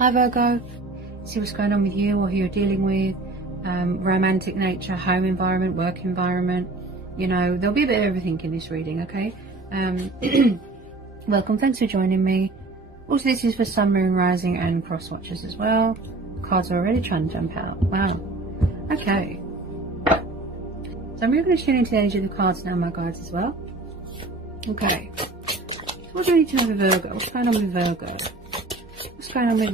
Hi Virgo, see what's going on with you or who you're dealing with. Romantic nature, home environment, work environment. You know, there'll be a bit of everything in this reading, okay? Welcome, thanks for joining me. Also, this is for Sun, Moon, Rising and Cross Watchers as well. Cards are already trying to jump out. Wow. Okay. So I'm really going to tune into the energy of the cards now, my guides, as well. Okay. What do we need to know with Virgo? What's going on with Virgo? What's going on with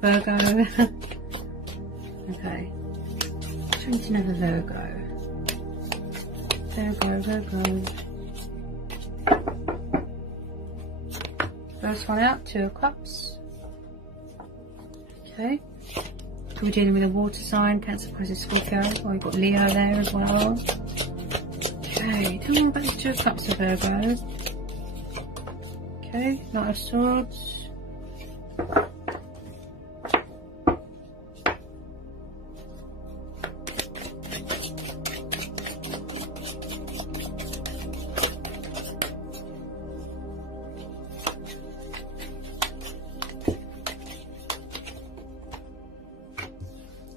Virgo? Okay. What do we need to know with Virgo? Virgo. First one out, 2 of Cups. Okay. We're dealing with a water sign, Cancer, Pisces, Scorpio. Oh, we've got Leo there as well. Okay, tell me more about the 2 of Cups of Virgo. Okay, Knight of Swords.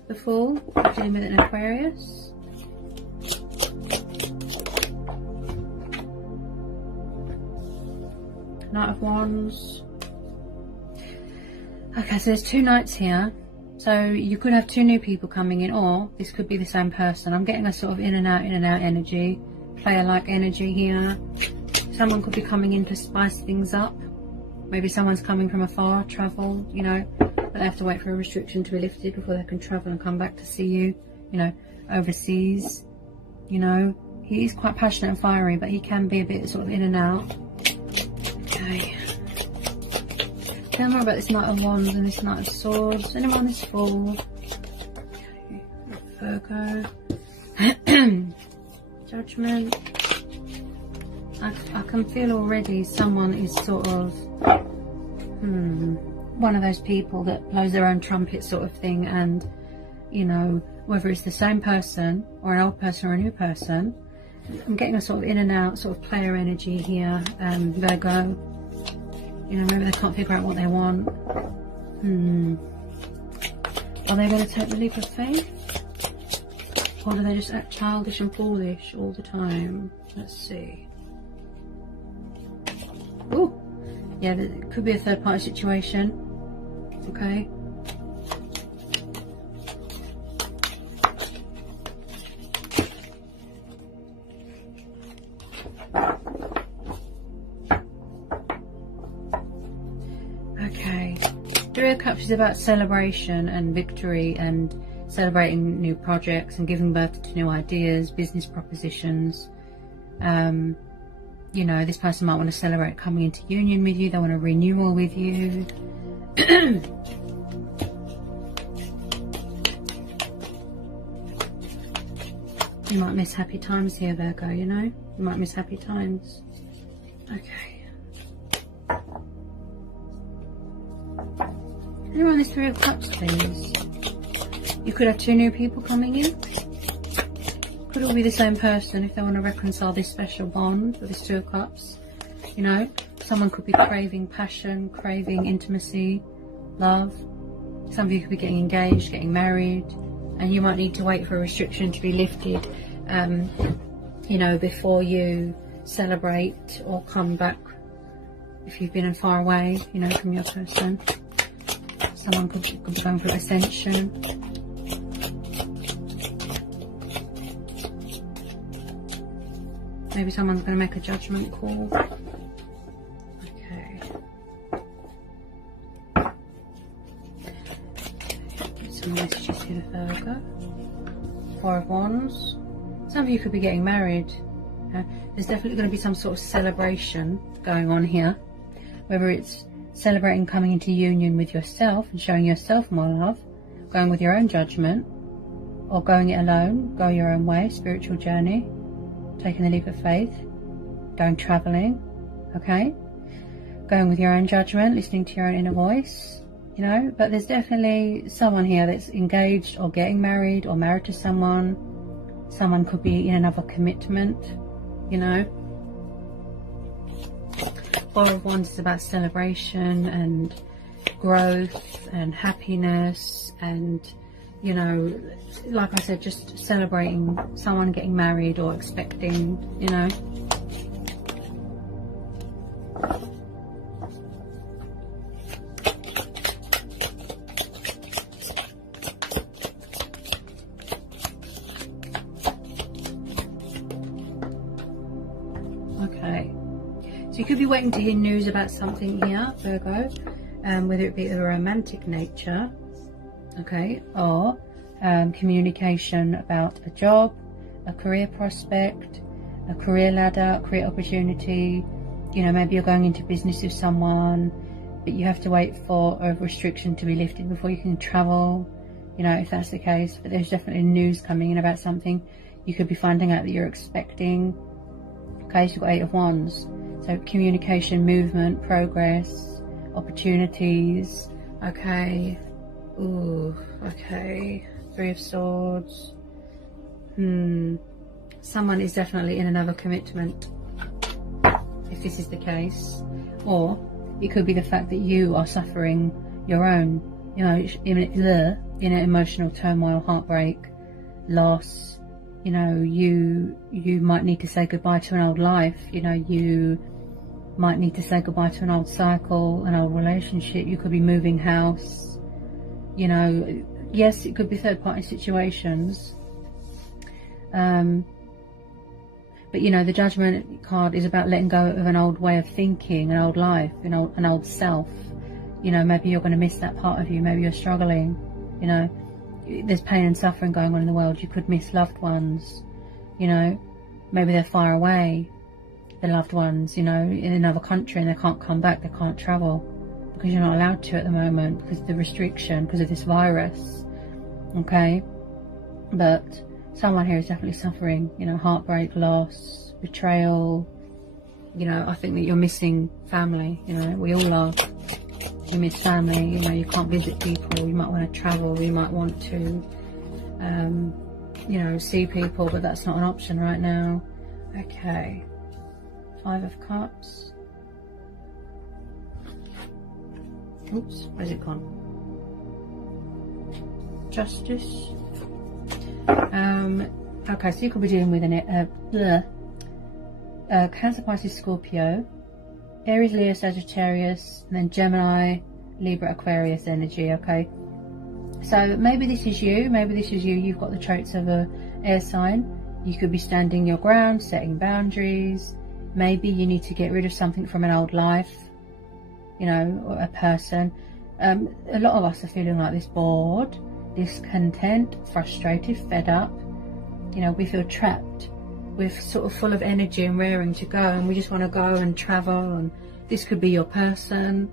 The Fool, dealing with an Aquarius. Knight of Wands. Okay, so there's 2 knights here. So you could have 2 new people coming in, or this could be the same person. I'm getting a sort of in and out energy, player-like energy here. Someone could be coming in to spice things up. Maybe someone's coming from afar, travel, you know. But they have to wait for a restriction to be lifted before they can travel and come back to see you, you know, overseas. You know, he is quite passionate and fiery, but he can be a bit sort of in and out. Okay. Tell me more about this Knight of Wands and this Knight of Swords. Anyone on this Fool? Okay. Virgo. Judgment. I can feel already someone is sort of one of those people that blows their own trumpet sort of thing, and you know, whether it's the same person or an old person or a new person, I'm getting a sort of in and out sort of player energy here. Virgo, you know, maybe they can't figure out what they want. Are they going to take the leap of faith, or do they just act childish and foolish all the time? Let's see. Oh, yeah, it could be a third party situation. Okay. Okay. 3 of Cups is about celebration and victory and celebrating new projects and giving birth to new ideas, business propositions. You know, this person might want to celebrate coming into union with you. They want a renewal with you. You might miss happy times here, Virgo, you know? You might miss happy times. Okay. Anyone on this 3 of Cups, please? You could have 2 new people coming in. Could all be the same person if they want to reconcile this special bond with this 2 of Cups. You know, someone could be craving passion, craving intimacy, love. Some of you could be getting engaged, getting married, and you might need to wait for a restriction to be lifted, you know, before you celebrate or come back if you've been far away, you know, from your person. Someone could be going through ascension. Maybe someone's going to make a judgment call. Okay. Get some messages here to Virgo. 4 of Wands. Some of you could be getting married. There's definitely going to be some sort of celebration going on here. Whether it's celebrating coming into union with yourself and showing yourself more love, going with your own judgment, or going it alone, go your own way, spiritual journey. Taking the leap of faith, going travelling, okay, going with your own judgment, listening to your own inner voice, you know. But there's definitely someone here that's engaged or getting married or married to someone. Someone could be in another commitment, you know. 4 of Wands is about celebration and growth and happiness, and, you know, like I said, just celebrating someone getting married or expecting, you know. Okay, so you could be waiting to hear news about something here, Virgo, whether it be of a romantic nature, okay, or communication about a job, a career prospect, a career ladder, a career opportunity. You know, maybe you're going into business with someone, but you have to wait for a restriction to be lifted before you can travel, you know, if that's the case. But there's definitely news coming in about something. You could be finding out that you're expecting. Okay, so you've got 8 of Wands. So communication, movement, progress, opportunities. Okay. Ooh, okay. 3 of Swords. Someone is definitely in another commitment, if this is the case. Or it could be the fact that you are suffering your own, you know, emotional turmoil, heartbreak, loss. You know, you might need to say goodbye to an old life. You know, you might need to say goodbye to an old cycle, an old relationship. You could be moving house. You know, yes, it could be third-party situations. But, you know, the Judgment card is about letting go of an old way of thinking, an old life, you know, an old self. You know, maybe you're going to miss that part of you. Maybe you're struggling, you know. There's pain and suffering going on in the world. You could miss loved ones, you know. Maybe they're far away, the loved ones, you know, in another country, and they can't come back, they can't travel, because you're not allowed to at the moment, because of the restriction, because of this virus, okay. But someone here is definitely suffering, you know, heartbreak, loss, betrayal. You know, I think that you're missing family, you know, we all are. You miss family, you know, you can't visit people, you might want to travel, you might want to, you know, see people, but that's not an option right now. Okay, 5 of Cups. Oops, where's it gone? Justice. Okay, so you could be dealing with Cancer, Pisces, Scorpio, Aries, Leo, Sagittarius, and then Gemini, Libra, Aquarius energy, okay? So maybe this is you, you've got the traits of a air sign. You could be standing your ground, setting boundaries. Maybe you need to get rid of something from an old life, you know, or a person. A lot of us are feeling like this, bored, discontent, frustrated, fed up. You know, we feel trapped. We're sort of full of energy and raring to go, and we just want to go and travel. And this could be your person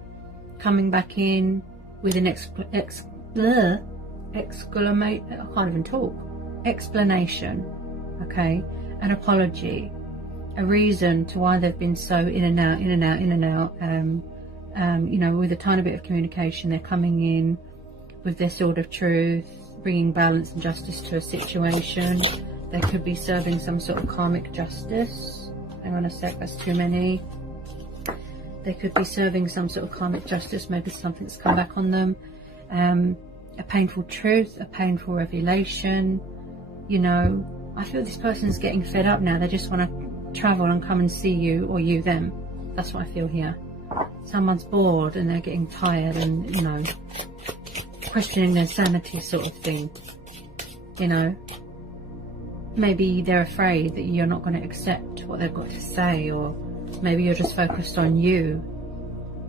coming back in with an explanation, okay, an apology, a reason to why they've been so in and out, you know, with a tiny bit of communication. They're coming in with their sword of truth, bringing balance and justice to a situation. They could be serving some sort of karmic justice. Hang on a sec, that's too many. They could be serving some sort of karmic justice. Maybe something's come back on them. A painful truth, a painful revelation. You know, I feel this person's getting fed up now. They just want to travel and come and see you, or you them. That's what I feel here. Someone's bored and they're getting tired and, you know, questioning their sanity, sort of thing. You know, maybe they're afraid that you're not going to accept what they've got to say, or maybe you're just focused on you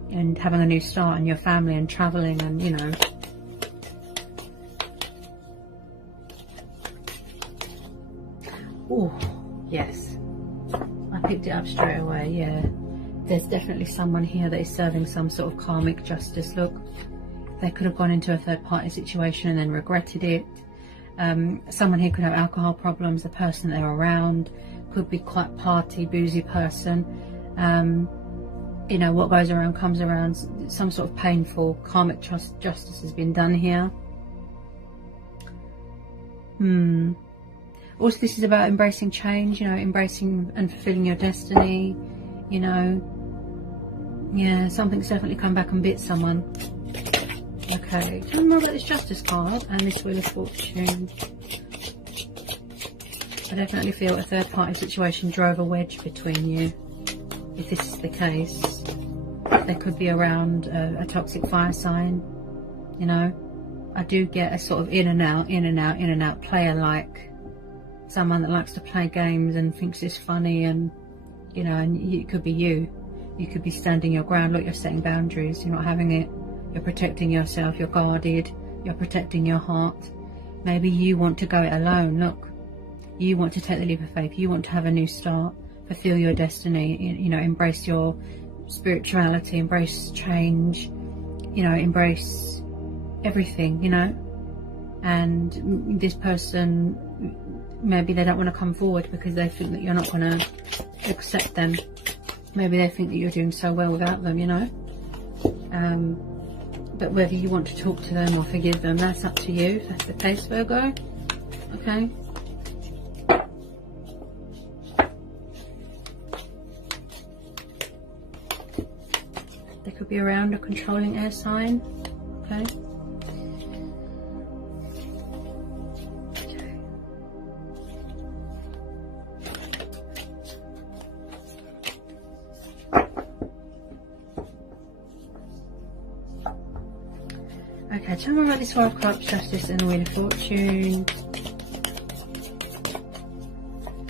and having a new start and your family and traveling and, you know. Oh, yes. I picked it up straight away, yeah. There's definitely someone here that is serving some sort of karmic justice. Look, they could have gone into a third-party situation and then regretted it. Someone here could have alcohol problems. The person they're around could be quite party, boozy person. You know, what goes around comes around. Some sort of painful karmic justice has been done here. Also, this is about embracing change, you know, embracing and fulfilling your destiny, you know. Yeah, something's definitely come back and bit someone. Okay, tell me more about this Justice card and this Wheel of Fortune. I definitely feel a third party situation drove a wedge between you. If this is the case, there could be around a toxic fire sign, you know. I do get a sort of in and out player, like someone that likes to play games and thinks it's funny, and you know, and it could be you. You could be standing your ground. Look, you're setting boundaries, you're not having it, you're protecting yourself, you're guarded, you're protecting your heart. Maybe you want to go it alone. Look, you want to take the leap of faith, you want to have a new start, fulfill your destiny, you know, embrace your spirituality, embrace change, you know, embrace everything, you know. And this person, maybe they don't want to come forward because they think that you're not going to accept them. Maybe they think that you're doing so well without them, you know. But whether you want to talk to them or forgive them, that's up to you, if that's the case, Virgo. Okay. They could be around a controlling air sign. Okay. Okay, tell me about this Five of Cups, Justice, and the Wheel of Fortune.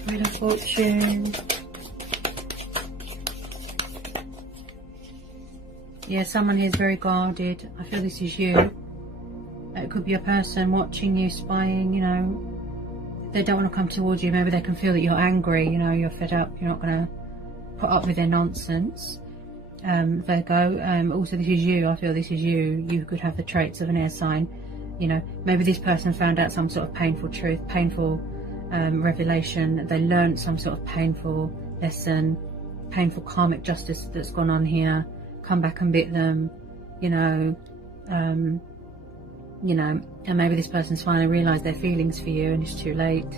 Wheel of Fortune. Yeah, someone here is very guarded. I feel this is you. It could be a person watching you, spying, you know. They don't want to come towards you. Maybe they can feel that you're angry, you know, you're fed up, you're not going to put up with their nonsense. Virgo, also this is you. I feel this is you. You could have the traits of an air sign, you know. Maybe this person found out some sort of painful truth, painful revelation. They learned some sort of painful lesson, painful karmic justice that's gone on here, come back and bit them, you know, and maybe this person's finally realised their feelings for you and it's too late.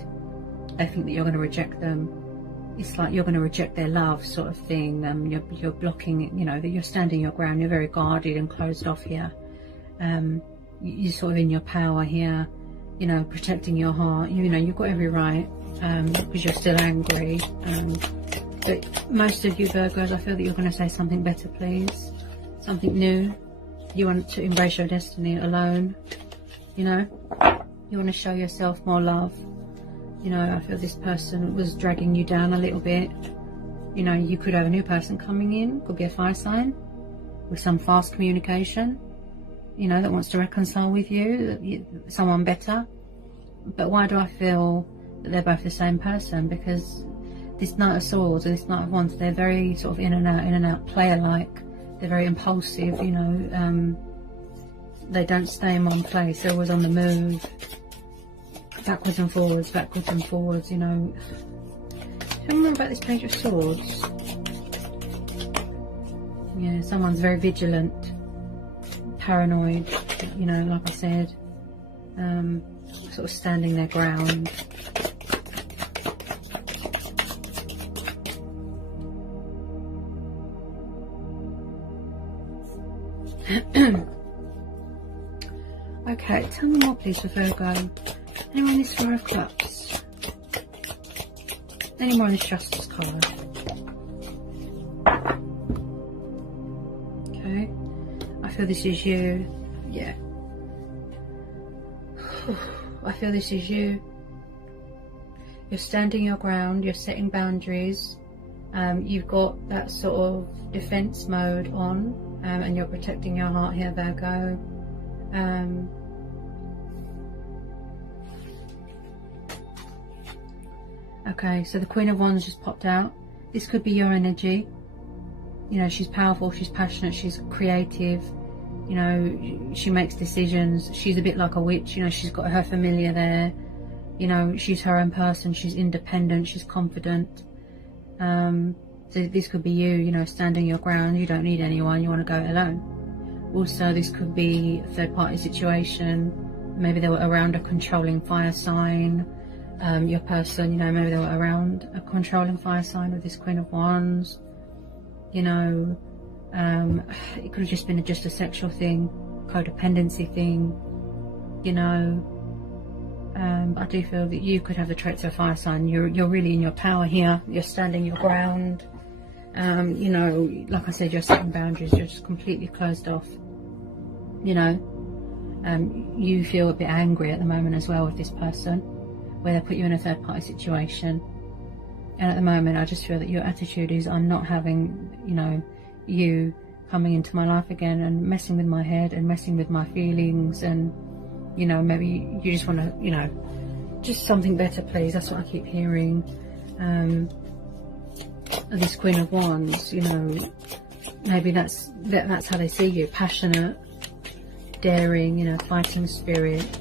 They think that you're going to reject them. It's like you're going to reject their love, sort of thing. You're blocking, you know, that you're standing your ground. You're very guarded and closed off here. You're sort of in your power here, you know, protecting your heart. You know, you've got every right, because you're still angry. But most of you Virgos, I feel that you're going to say something better, please. Something new. You want to embrace your destiny alone, you know. You want to show yourself more love. You know, I feel this person was dragging you down a little bit. You know, you could have a new person coming in, could be a fire sign, with some fast communication, you know, that wants to reconcile with you, someone better. But why do I feel that they're both the same person? Because this Knight of Swords or this Knight of Wands, they're very sort of in and out player-like. They're very impulsive, you know. They don't stay in one place, they're always on the move. Backwards and forwards, you know. Tell me more about this Page of Swords. Yeah, someone's very vigilant, paranoid, you know, like I said. Sort of standing their ground. Okay, tell me more please for Virgo. Any more on this Four of Cups? Any more on this Justice card? Okay. I feel this is you. Yeah. I feel this is you. You're standing your ground. You're setting boundaries. You've got that sort of defense mode on. And you're protecting your heart here, Virgo. Okay, so the Queen of Wands just popped out. This could be your energy. You know, she's powerful, she's passionate, she's creative. You know, she makes decisions. She's a bit like a witch, you know, she's got her familiar there. You know, she's her own person, she's independent, she's confident. So this could be you know, standing your ground. You don't need anyone, you want to go it alone. Also, this could be a third party situation. Maybe they were around a controlling fire sign. Your person, you know, maybe they were around a controlling fire sign with this Queen of Wands. You know, it could have just been just a sexual thing. codependency thing, you know. I do feel that you could have the traits of a fire sign. You're really in your power here. You're standing your ground. You know, like I said, you're setting boundaries. You're just completely closed off. You know, you feel a bit angry at the moment as well with this person, where they put you in a third party situation. And at the moment, I just feel that your attitude is, I'm not having, you know, you coming into my life again and messing with my head and messing with my feelings. And, you know, maybe you just want to, you know, just something better, please. That's what I keep hearing. This Queen of Wands, you know, maybe that's how they see you. Passionate, daring, you know, fighting spirit,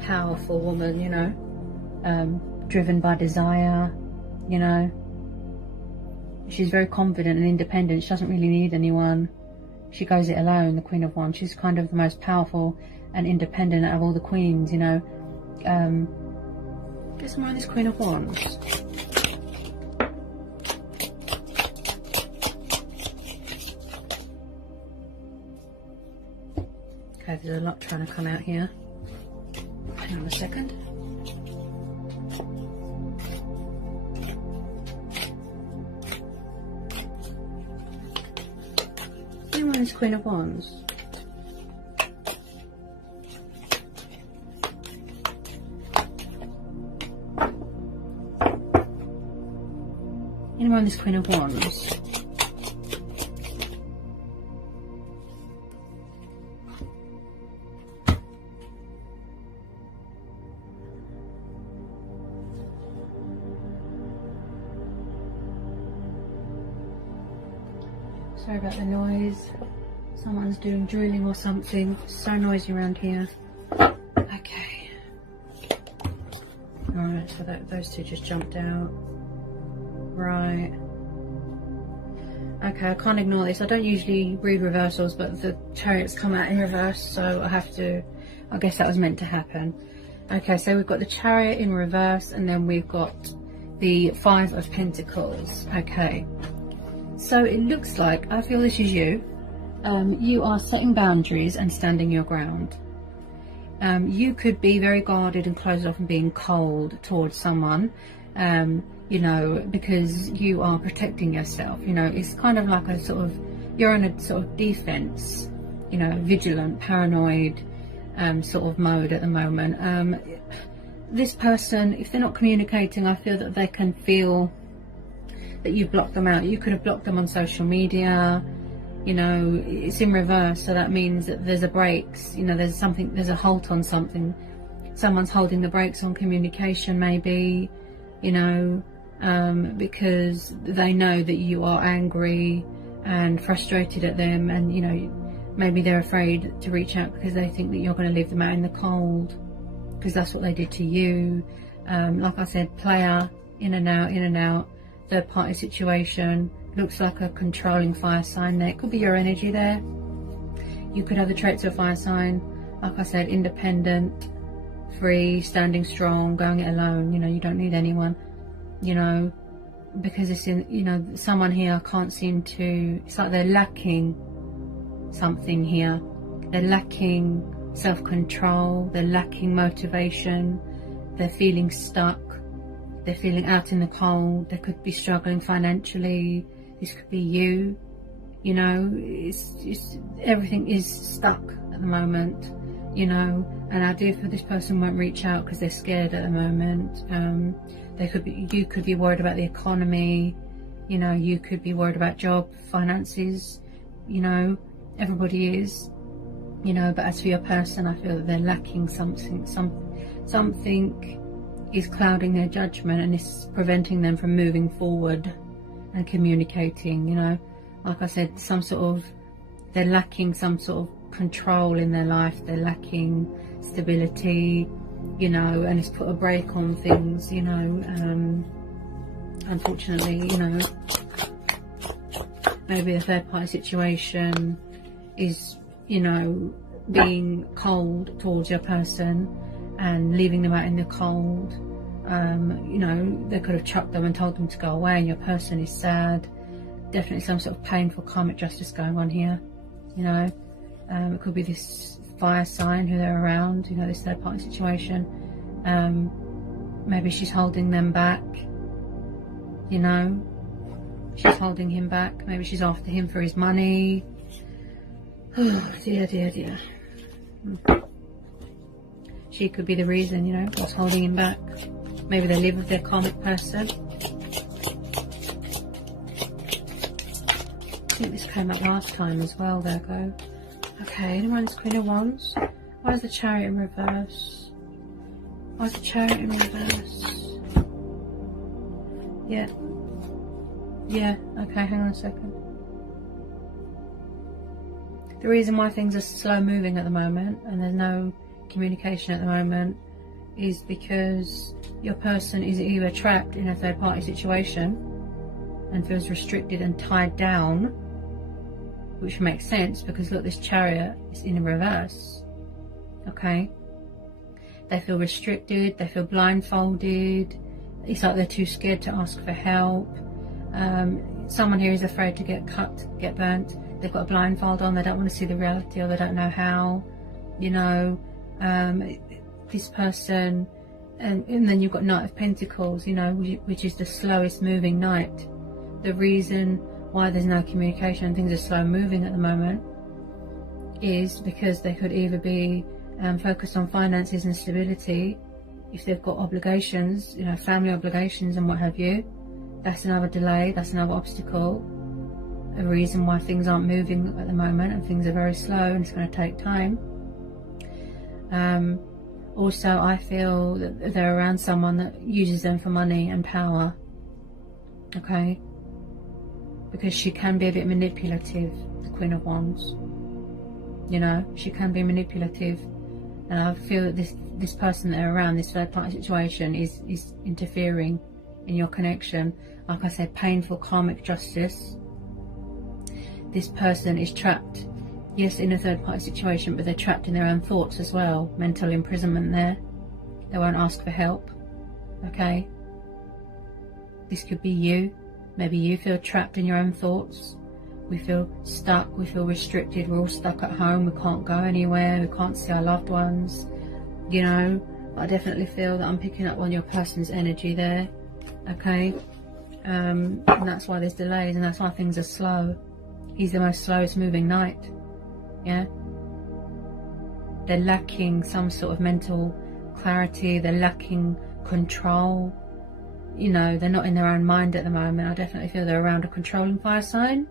powerful woman, you know, driven by desire, you know. She's very confident and independent. She doesn't really need anyone. She goes it alone, the Queen of Wands. She's kind of the most powerful and independent out of all the queens, you know. Get some more of this Queen of Wands. Okay, there's a lot trying to come out here. Hang on a second. Anyone is Queen of Wands? Anyone is Queen of Wands? Sorry about the noise. Someone's doing drilling or something. It's so noisy around here. Okay. Alright, so those two just jumped out. Right. Okay, I can't ignore this. I don't usually read reversals, but the Chariot's come out in reverse, so I have to... I guess that was meant to happen. Okay, so we've got the Chariot in reverse, and then we've got the Five of Pentacles. Okay. So it looks like, I feel this is you. You are setting boundaries and standing your ground. You could be very guarded and closed off and being cold towards someone, you know, because you are protecting yourself. You know, it's kind of like a sort of, you're in a sort of defense, you know, vigilant, paranoid sort of mode at the moment. This person, if they're not communicating, I feel that they can feel that you blocked them out. You could have blocked them on social media. You know, it's in reverse, so that means that there's a brakes, you know, there's something, there's a halt on something. Someone's holding the brakes on communication, maybe, you know, because they know that you are angry and frustrated at them, and, you know, maybe they're afraid to reach out because they think that you're going to leave them out in the cold, because that's what they did to you. Like I said, player, in and out, third party situation. Looks like a controlling fire sign there. It could be your energy there. You could have the traits of a fire sign. Like I said, independent, free, standing strong, going it alone. You know, you don't need anyone, you know, because it's in, you know, someone here can't seem to, it's like they're lacking something here. They're lacking self-control. They're lacking motivation. They're feeling stuck. They're feeling out in the cold. They could be struggling financially. This could be you. You know, it's everything is stuck at the moment, you know. And I do feel this person won't reach out because they're scared at the moment. You could be worried about the economy. You know, you could be worried about job, finances. You know, everybody is. You know, but as for your person, I feel that they're lacking something. Something is clouding their judgment, and it's preventing them from moving forward and communicating. You know, like I said, they're lacking some sort of control in their life. They're lacking stability, you know, and it's put a brake on things, you know. Unfortunately, you know, maybe the third party situation is, you know, being cold towards your person and leaving them out in the cold. You know, they could have chucked them and told them to go away, and your person is sad. Definitely some sort of painful karmic justice going on here, you know. It could be this fire sign who they're around, you know, this third party situation. Maybe she's holding them back, you know, she's holding him back. Maybe she's after him for his money. Oh dear, dear, dear. She could be the reason, you know, what's holding him back. Maybe they live with their karmic person. I think this came up last time as well, Virgo. Okay, anyone is Queen of Wands? Why is the Chariot in reverse? Why is the Chariot in reverse? Yeah. Yeah, okay, hang on a second. The reason why things are slow moving at the moment and there's no communication at the moment is because your person is either trapped in a third party situation and feels restricted and tied down, which makes sense because look, this Chariot is in reverse. Okay, they feel restricted, they feel blindfolded, it's like they're too scared to ask for help. Someone here is afraid to get cut, get burnt. They've got a blindfold on, they don't want to see the reality, or they don't know how, you know. This person, and then you've got Knight of Pentacles, you know, which is the slowest moving knight. The reason why there's no communication and things are slow moving at the moment is because they could either be focused on finances and stability. If they've got obligations, you know, family obligations and what have you, that's another delay, that's another obstacle, a reason why things aren't moving at the moment and things are very slow and it's going to take time. Also, I feel that they're around someone that uses them for money and power. Okay, because she can be a bit manipulative, the Queen of Wands. You know, she can be manipulative, and I feel that this person that they're around, this third party situation, is interfering in your connection. Like I said, painful karmic justice. This person is trapped, yes, in a third party situation, but they're trapped in their own thoughts as well. Mental imprisonment there. They won't ask for help. Okay, this could be you. Maybe you feel trapped in your own thoughts. We feel stuck, we feel restricted, we're all stuck at home, we can't go anywhere, we can't see our loved ones, you know. I definitely feel that I'm picking up on your person's energy there. Okay, and that's why there's delays, and that's why things are slow. He's the most slowest moving knight. Yeah, they're lacking some sort of mental clarity, they're lacking control, you know, they're not in their own mind at the moment. I definitely feel they're around a controlling fire sign.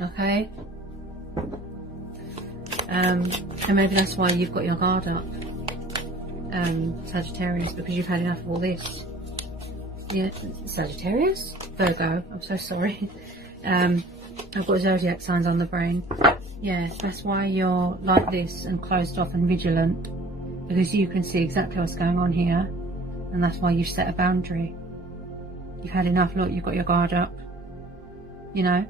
Okay, and maybe that's why you've got your guard up, Sagittarius, because you've had enough of all this. Yeah, Sagittarius? Virgo, I'm so sorry. I've got zodiac signs on the brain. Yeah, that's why you're like this and closed off and vigilant, because you can see exactly what's going on here, and that's why you've set a boundary. You've had enough. Look, you've got your guard up, you know.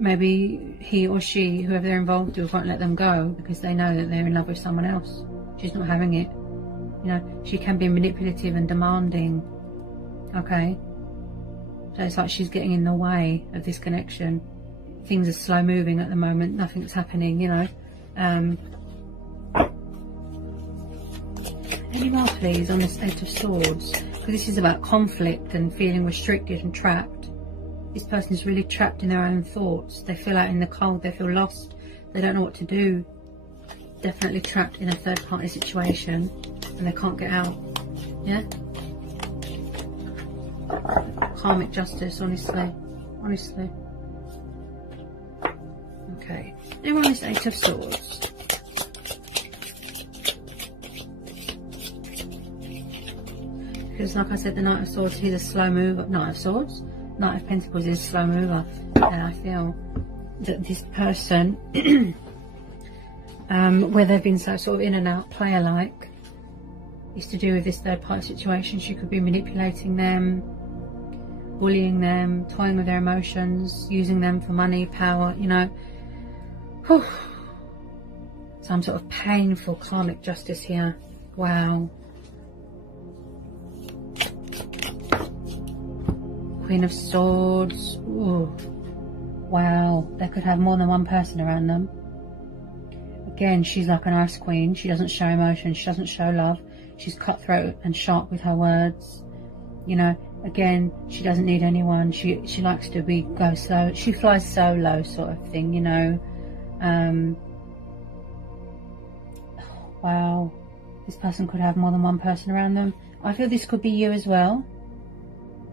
Maybe he or she, whoever they're involved with, won't let them go because they know that they're in love with someone else. She's not having it, you know. She can be manipulative and demanding. Okay, so it's like she's getting in the way of this connection. Things are slow moving at the moment, nothing's happening, you know. Any more please on this Eight of Swords, because this is about conflict and feeling restricted and trapped. This person is really trapped in their own thoughts. They feel out in the cold, they feel lost, they don't know what to do. Definitely trapped in a third party situation and they can't get out. Yeah, karmic justice, honestly. Okay, now we're on this Eight of Swords. Because like I said, the Knight of Swords, he's a slow mover. Knight of Swords, Knight of Pentacles is a slow mover. And I feel that this person, where they've been so sort of in and out, player-like, is to do with this third party situation. She could be manipulating them, bullying them, toying with their emotions, using them for money, power, you know. Whew. Some sort of painful karmic justice here. Wow. Queen of Swords. Ooh. Wow. They could have more than one person around them. again, she's like an ice queen. She doesn't show emotion. She doesn't show love. She's cutthroat and sharp with her words. You know, again, she doesn't need anyone. She likes to go slow. She flies solo, sort of thing, you know. Wow. This person could have more than one person around them. I feel this could be you as well.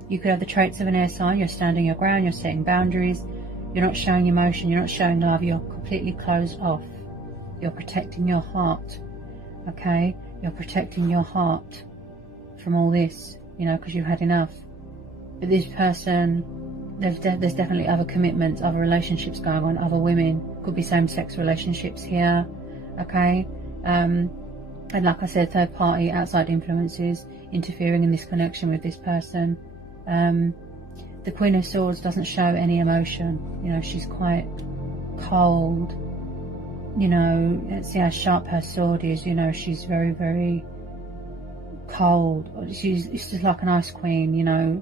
You could have the traits of an air sign. You're standing your ground. You're setting boundaries. You're not showing emotion. You're not showing love. You're completely closed off. You're protecting your heart. Okay? You're protecting your heart from all this, you know, because you've had enough. But this person, there's definitely other commitments, other relationships going on, other women. Could be same-sex relationships here. Okay? And like I said, third party, outside influences interfering in this connection with this person. The Queen of Swords doesn't show any emotion. You know, she's quite cold. You know, let's see how sharp her sword is. You know, she's very, very cold. It's just like an ice queen, you know.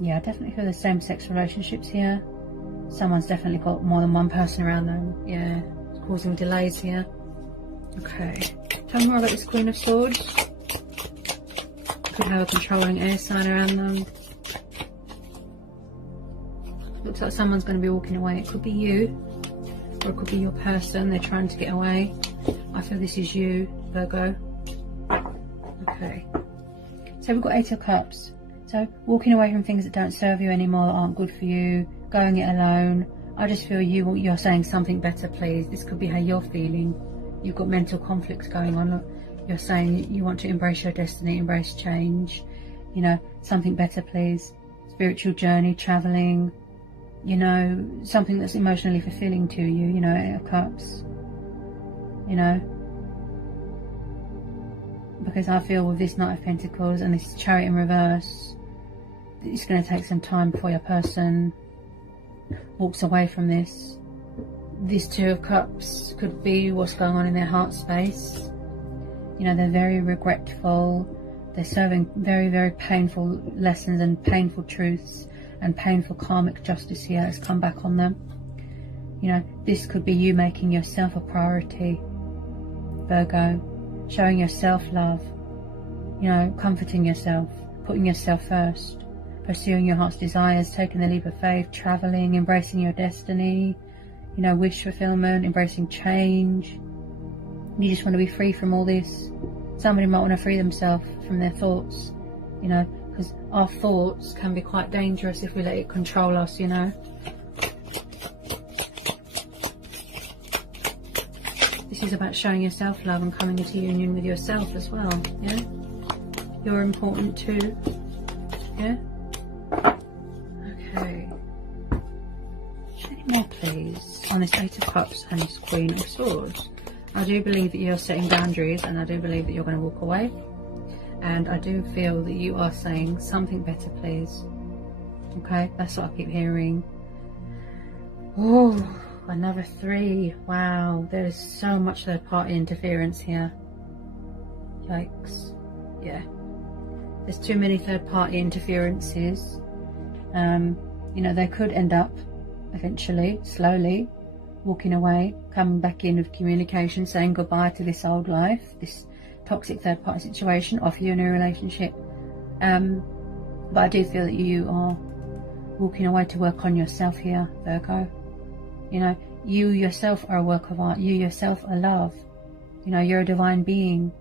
Yeah, I definitely feel the same-sex relationships here. Someone's definitely got more than one person around them. Yeah, it's causing delays here. Okay, tell me more about this Queen of Swords. Could have a controlling air sign around them. Looks like someone's going to be walking away. It could be you, or it could be your person. They're trying to get away. I feel this is you, Virgo. Okay, so we've got Eight of Cups. So walking away from things that don't serve you anymore, that aren't good for you, going it alone. I just feel you're saying something better, please. This could be how you're feeling. You've got mental conflicts going on. You're saying you want to embrace your destiny, embrace change. You know, something better, please. Spiritual journey, traveling. You know, something that's emotionally fulfilling to you. You know, Eight of Cups. You know, because I feel with this Knight of Pentacles and this Chariot in reverse, it's going to take some time before your person walks away from this. This Two of Cups could be what's going on in their heart space. You know, they're very regretful. They're serving very, very painful lessons and painful truths, and painful karmic justice here has come back on them. You know, this could be you making yourself a priority, Virgo. Showing yourself love. You know, comforting yourself. Putting yourself first. Pursuing your heart's desires. Taking the leap of faith. Traveling. Embracing your destiny. You know, wish fulfillment. Embracing change. You just want to be free from all this. Somebody might want to free themselves from their thoughts. You know, because our thoughts can be quite dangerous if we let it control us, you know. This is about showing yourself love and coming into union with yourself as well, yeah? You're important too, yeah? Okay. Any more, please, on this Eight of Cups and this Queen of Swords. I do believe that you're setting boundaries, and I do believe that you're going to walk away. And I do feel that you are saying something better, please. Okay, that's what I keep hearing. Oh, another 3. Wow, there is so much third party interference here. Yikes. Yeah, there's too many third party interferences. You know, they could end up eventually, slowly, walking away, coming back in with communication, saying goodbye to this old life, this toxic third party situation, offer you a new relationship. But I do feel that you are walking away to work on yourself here, Virgo. You know, you yourself are a work of art. You yourself are love. You know, you're a divine being.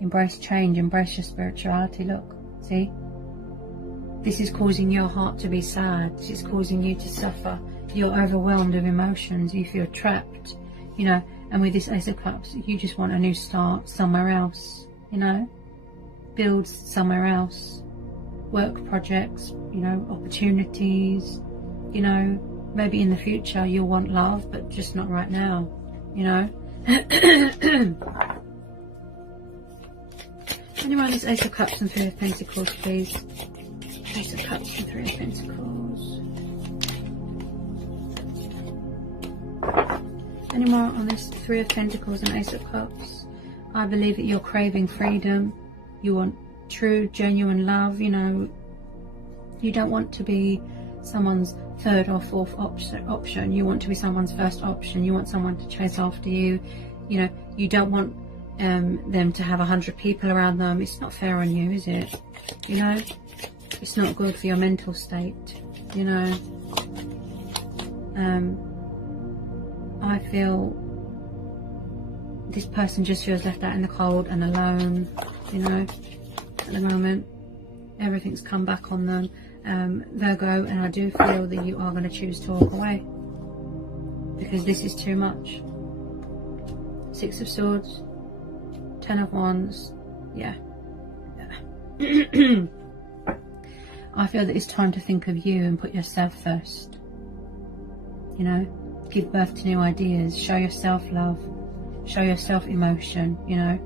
Embrace change. Embrace your spirituality. Look, see? This is causing your heart to be sad. This is causing you to suffer. You're overwhelmed with emotions. You feel trapped. You know, and with this Ace of Cups, you just want a new start somewhere else. You know? Build somewhere else. Work projects. You know, opportunities. You know, maybe in the future you'll want love, but just not right now, you know. Anyone is Ace of Cups and Three of Pentacles, please. Ace of Cups and Three of Pentacles. Any more on this Three of Pentacles and Ace of Cups? I believe that you're craving freedom. You want true, genuine love, you know. You don't want to be someone's third or fourth option. You want to be someone's first option. You want someone to chase after you. You know, you don't want them to have 100 people around them. It's not fair on you, is it? You know, it's not good for your mental state. You know, I feel this person just feels left out in the cold and alone. You know, at the moment, everything's come back on them, Virgo, and I do feel that you are going to choose to walk away because this is too much. 6 of Swords, 10 of Wands, yeah. I feel that it's time to think of you and put yourself first. You know, give birth to new ideas, show yourself love, show yourself emotion, you know.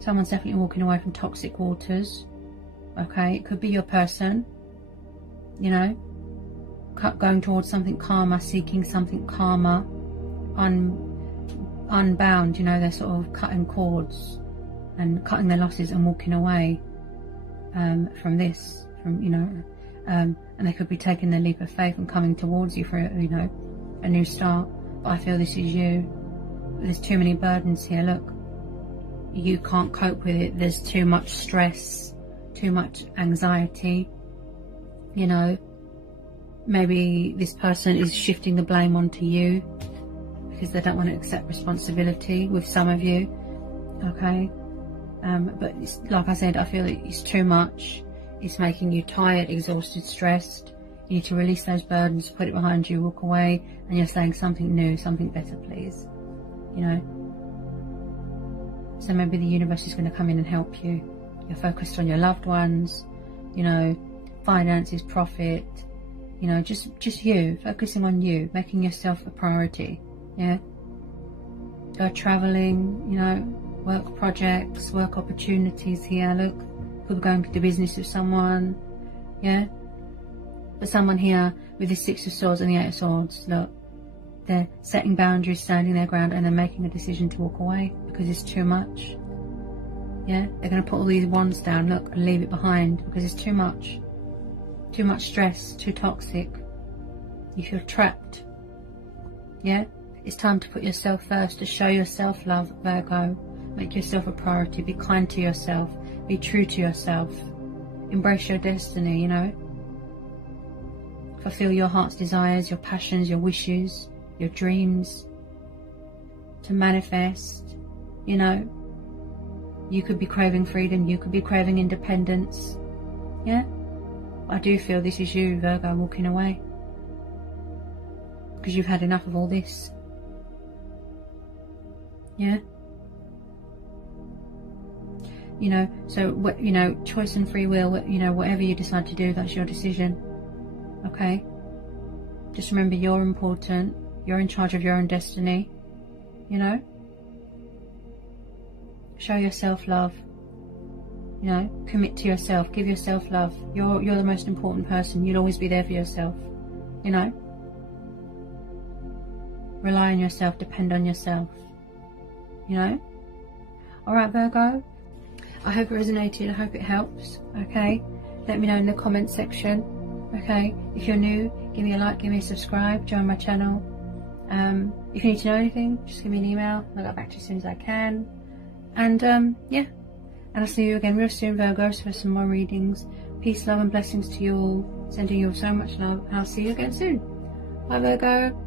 Someone's definitely walking away from toxic waters. Okay, it could be your person, you know, going towards something calmer, seeking something calmer, unbound, you know. They're sort of cutting cords and cutting their losses and walking away from this, you know, and they could be taking their leap of faith and coming towards you for, you know, a new start. But I feel this is you. There's too many burdens here. Look, you can't cope with it. There's too much stress, too much anxiety, you know. Maybe this person is shifting the blame onto you because they don't want to accept responsibility with some of you. Okay, but it's, like I said, I feel that it's too much. It's making you tired, exhausted, stressed. You need to release those burdens, put it behind you, walk away, and you're saying something new, something better, please, you know. So maybe the universe is going to come in and help you. You're focused on your loved ones, you know, finances, profit, you know, just you, focusing on you, making yourself a priority, yeah. Go travelling, you know, work projects, work opportunities here. Look, could be going to business with someone, yeah. But someone here with the 6 of Swords and the 8 of Swords, look, they're setting boundaries, standing their ground, and they're making a decision to walk away because it's too much. Yeah, they're going to put all these wands down, look, and leave it behind because it's too much. Too much stress, too toxic. You feel trapped. Yeah, it's time to put yourself first, to show yourself love, Virgo. Make yourself a priority. Be kind to yourself. Be true to yourself. Embrace your destiny, you know. Fulfill your heart's desires, your passions, your wishes, your dreams. To manifest, you know. You could be craving freedom. You could be craving independence. Yeah. I do feel this is you, Virgo, walking away. Because you've had enough of all this. Yeah. You know, so, you know, choice and free will, you know, whatever you decide to do, that's your decision. Okay? Just remember, you're important. You're in charge of your own destiny. You know? Show yourself love. You know, commit to yourself. Give yourself love. You're the most important person. You'll always be there for yourself. You know? Rely on yourself. Depend on yourself. You know? Alright, Virgo? I hope it resonated. I hope it helps. Okay? Let me know in the comments section. Okay? If you're new, give me a like, give me a subscribe, join my channel. If you need to know anything, just give me an email. I'll get back to you as soon as I can. And yeah. And I'll see you again real soon, Virgos, for some more readings. Peace, love and blessings to you all. Sending you all so much love. And I'll see you again soon. Bye, Virgo.